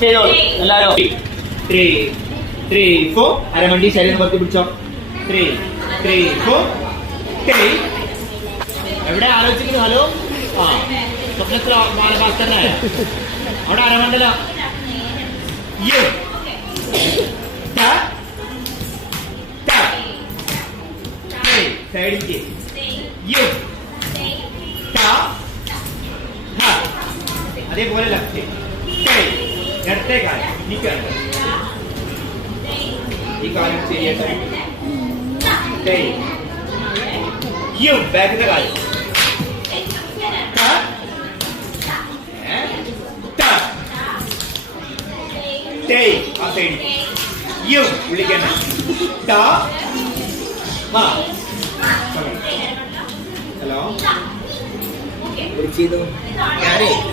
ചെയ്തോളൂ എല്ലാരും. 3 3 4 അരമണ്ടി ശരീരം പറ്റി പിടിച്ചോ. 3 3 4 3. എവിടെ ആലോചിക്കുന്നു? ഹലോ, ആ സ്വപ്നത്തിൽ ഭാസ്കരനായ അവിടെ അരമണ്ടല. യു സൈഡിലേക്ക് യു അതേപോലെ ലെഫ്റ്റ് ഇടത്തെ കാലം ഈ കാലം ശരിയായിട്ട് യു ബാക്കിന്റെ കാലം ആ സൈഡ് യു വിളിക്കണ്ട. ഹലോ, ഞാനേ